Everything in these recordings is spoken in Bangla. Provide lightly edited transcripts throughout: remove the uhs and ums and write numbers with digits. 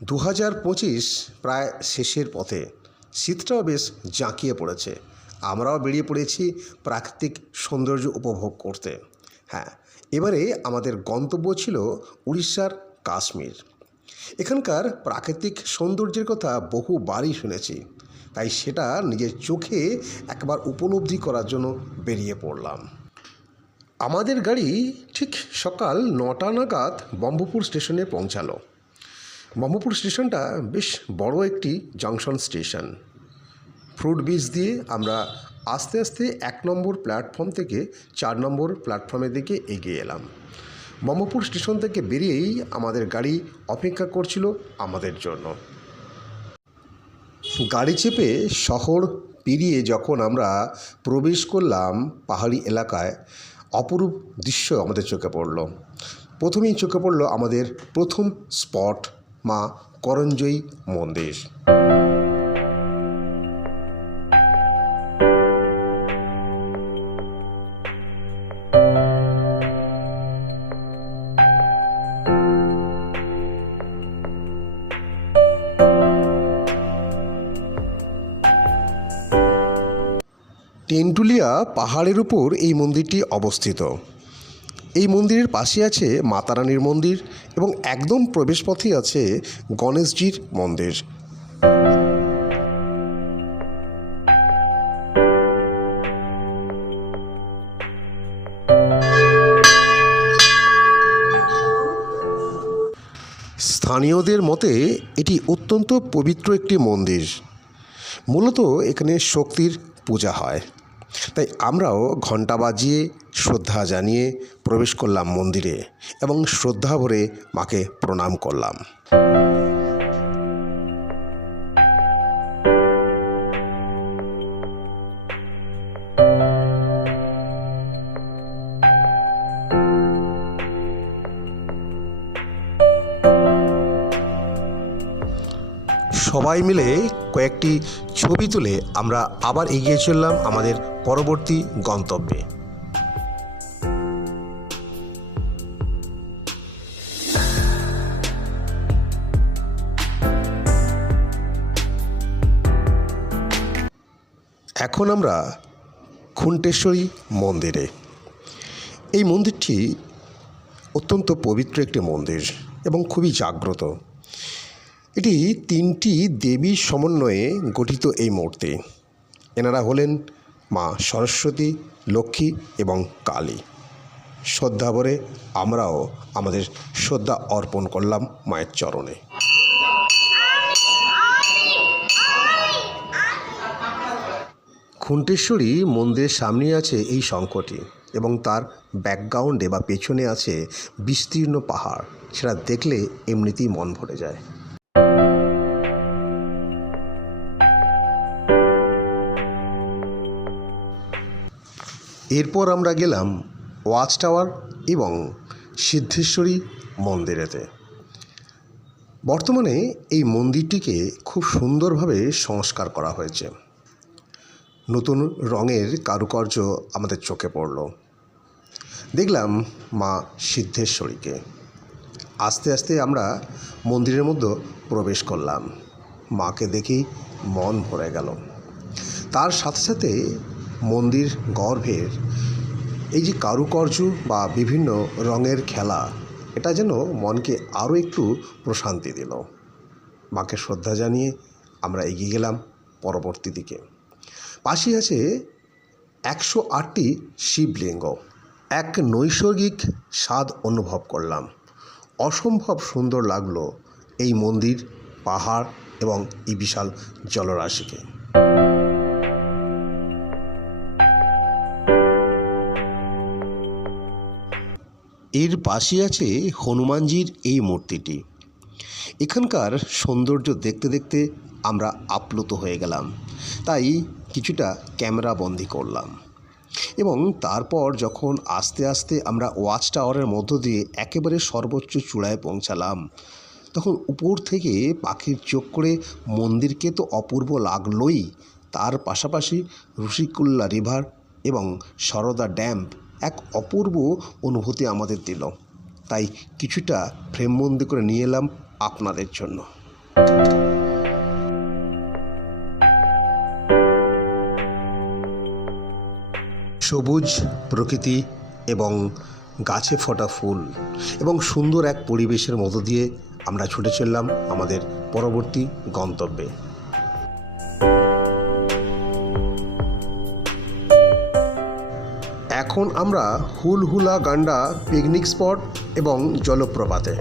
2025 প্রায় শেষের পথে। শীতটাও বেশ জাঁকিয়ে পড়েছে। আমরাও বেরিয়ে পড়েছি প্রাকৃতিক সৌন্দর্য উপভোগ করতে। হ্যাঁ, এবারে আমাদের গন্তব্য ছিল উড়িষ্যার কাশ্মীর। এখানকার প্রাকৃতিক সৌন্দর্যের কথা বহুবারই শুনেছি, তাই সেটা নিজের চোখে একবার উপলব্ধি করার জন্য বেরিয়ে পড়লাম। আমাদের গাড়ি ঠিক সকাল 9টা নাগাদ ব্রহ্মপুর স্টেশনে পৌঁছালো। ব্রহ্মপুর স্টেশনটা বেশ বড় একটি জাংশন স্টেশন। ফ্রুট ব্রিজ দিয়ে আমরা আস্তে আস্তে 1 নম্বর প্ল্যাটফর্ম থেকে 4 নম্বর প্ল্যাটফর্মের দিকে এগিয়ে এলাম। ব্রহ্মপুর স্টেশন থেকে বেরিয়েই আমাদের গাড়ি অপেক্ষা করছিল আমাদের জন্য। গাড়ি চেপে শহর পেরিয়ে যখন আমরা প্রবেশ করলাম পাহাড়ি এলাকায়, অপরূপ দৃশ্য আমাদের চোখে পড়ল। প্রথমেই চোখে পড়ল আমাদের প্রথম স্পট, মা করঞ্জয়ী মন্দির। টেন্টুলিয়া পাহাড়ের উপর এই মন্দিরটি অবস্থিত। এই মন্দিরের পাশে আছে মাতারানীর মন্দির এবং একদম প্রবেশপথেই আছে গণেশজির মন্দির। স্থানীয়দের মতে এটি অত্যন্ত পবিত্র একটি মন্দির। মূলত এখানে শক্তির পূজা হয়, তাই আমরাও ঘণ্টা বাজিয়ে শ্রদ্ধা জানিয়ে প্রবেশ করলাম মন্দিরে এবং শ্রদ্ধা ভরে মাকে প্রণাম করলাম। সবাই মিলে কয়েকটি ছবি তুলে আমরা আবার এগিয়ে চললাম আমাদের পরবর্তী গন্তব্যে। এখন আমরা খুন্টেশ্বরী মন্দিরে। এই মন্দিরটি অত্যন্ত পবিত্র একটি মন্দির এবং খুবই জাগ্রত। এটি 3টি দেবীর সমন্বয়ে গঠিত এই মূর্তি। এনারা হলেন মা সরস্বতী, লক্ষ্মী এবং কালী। শ্রদ্ধা ভরে আমরাও আমাদের শ্রদ্ধা অর্পণ করলাম মায়ের চরণে। খুন্টেশ্বরী মন্দিরের সামনে আছে এই শঙ্খটি এবং তার ব্যাকগ্রাউন্ডে বা পেছনে আছে বিস্তীর্ণ পাহাড়। সেটা দেখলে এমনিতেই মন ভরে যায়। এরপর আমরা গেলাম ওয়াচ টাওয়ার এবং সিদ্ধেশ্বরী মন্দিরেতে। বর্তমানে এই মন্দিরটিকে খুব সুন্দরভাবে সংস্কার করা হয়েছে। নতুন রঙের কারুকার্য আমাদের চোখে পড়ল। দেখলাম মা সিদ্ধেশ্বরীকে। আস্তে আস্তে আমরা মন্দিরের মধ্যে প্রবেশ করলাম। মাকে দেখেই মন ভরে গেল। তার সাথে সাথে মন্দির গর্ভের এই যে কারুকার্য বা বিভিন্ন রঙের খেলা, এটা যেন মনকে আরও একটু প্রশান্তি দিল। মাকে শ্রদ্ধা জানিয়ে আমরা এগিয়ে গেলাম পরবর্তী দিকে। পাশে আছে 108টি শিবলিঙ্গ। এক নৈসর্গিক স্বাদ অনুভব করলাম। অসম্ভব সুন্দর লাগলো এই মন্দির, পাহাড় এবং এই বিশাল জলরাশিকে। এর পাশে আছে হনুমানজির এই মূর্তিটি। এখানকার সৌন্দর্য দেখতে দেখতে আমরা আপ্লুত হয়ে গেলাম, তাই কিছুটা ক্যামেরা বন্দি করলাম। এবং তারপর যখন আস্তে আস্তে আমরা ওয়াচ টাওয়ারের মধ্য দিয়ে একেবারে সর্বোচ্চ চূড়ায় পৌঁছালাম, তখন উপর থেকে পাখির চোখ করে মন্দিরকে তো অপূর্ব লাগলোই, তার পাশাপাশি ঋষিকুল্যা রিভার এবং সারদা ড্যাম এক অপূর্ব অনুভূতি আমাদের দিল। তাই কিছুটা ফ্রেমবন্দি করে নিয়ে এলাম আপনাদের জন্য। সবুজ প্রকৃতি এবং গাছে ফোটা ফুল এবং সুন্দর এক পরিবেশের মধ্য দিয়ে আমরা ছুটে চললাম আমাদের পরবর্তী গন্তব্যে। এখন আমরা হুলহুলা গান্ডা পিকনিক স্পট এবং জলপ্রপাতে।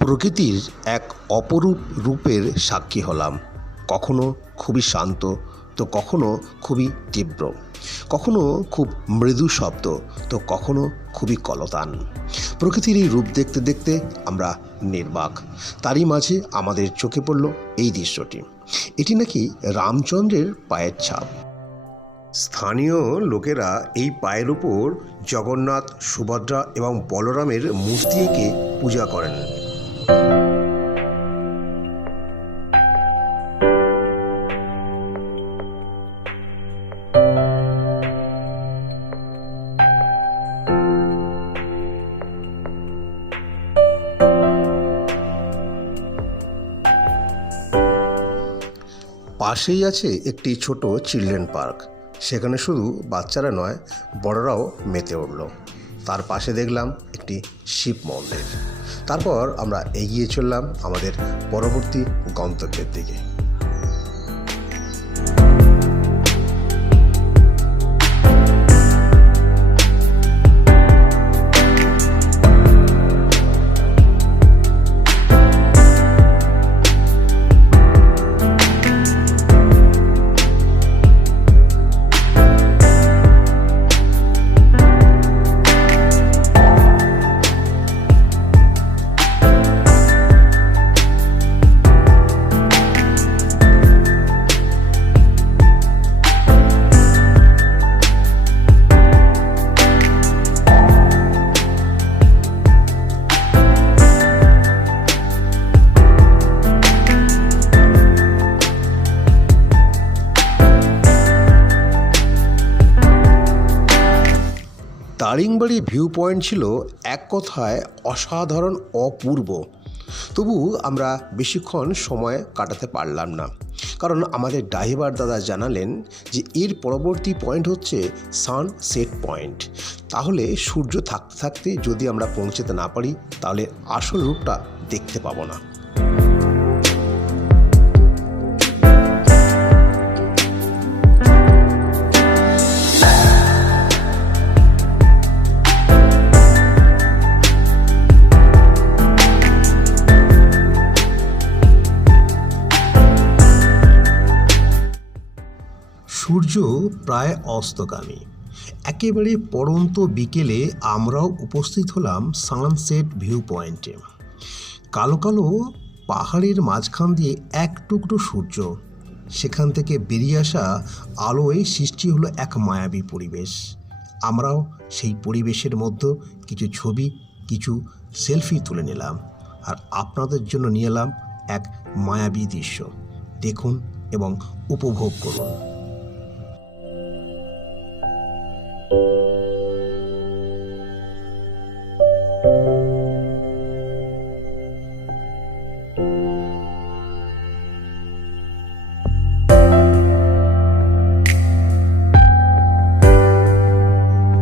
প্রকৃতির এক অপরূপ রূপের সাক্ষী হলাম। কখনো খুবই শান্ত, তো কখনো খুবই তীব্র, কখনো খুব মৃদু শব্দ, তো কখনো খুবই কলতান। প্রকৃতির এই রূপ দেখতে দেখতে আমরা নির্বাক। তারই মাঝে আমাদের চোখে পড়ল এই দৃশ্যটি। এটি নাকি রামচন্দ্রের পায়ের ছাপ। স্থানীয় লোকেরা এই পায়ের উপর জগন্নাথ, সুভদ্রা এবং বলরামের মূর্তি এঁকে পূজা করেন। পাশেই আছে একটি ছোট চিলড্রেন পার্ক। সেখানে শুধু বাচ্চারা নয়, বড়রাও মেতে উঠল। তার পাশে দেখলাম একটি শিব মন্দির। তারপর আমরা এগিয়ে চললাম আমাদের পরবর্তী গন্তব্যের দিকে। দারিংবাড়ি ভিউ পয়েন্ট ছিল এক কথায় অসাধারণ, অপূর্ব। তবু আমরা বেশিক্ষণ সময় কাটাতে পারলাম না, কারণ আমাদের ড্রাইভার দাদা জানালেন যে এর পরবর্তী পয়েন্ট হচ্ছে সানসেট পয়েন্ট। তাহলে সূর্য থাকতে থাকতে যদি আমরা পৌঁছতে না পারি, তাহলে আসল রূপটা দেখতে পাবো না। সূর্য প্রায় অস্তগামী। একেবারে পড়ন্ত বিকেলে আমরাও উপস্থিত হলাম সানসেট ভিউ পয়েন্টে। কালো কালো পাহাড়ের মাঝখান দিয়ে এক টুকরো সূর্য, সেখান থেকে বেরিয়ে আসা আলোয় সৃষ্টি হলো এক মায়াবী পরিবেশ। আমরাও সেই পরিবেশের মধ্যে কিছু ছবি, কিছু সেলফি তুলে নিলাম, আর আপনাদের জন্য নিয়ে এলাম এক মায়াবী দৃশ্য। দেখুন এবং উপভোগ করুন।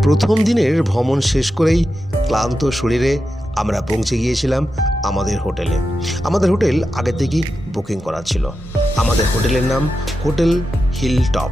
প্রথম দিনের ভ্রমণ শেষ করেই ক্লান্ত শরীরে আমরা পৌঁছে গিয়েছিলাম আমাদের হোটেলে। আমাদের হোটেল আগে থেকেই বুকিং করা ছিল। আমাদের হোটেলের নাম হোটেল হিল টপ।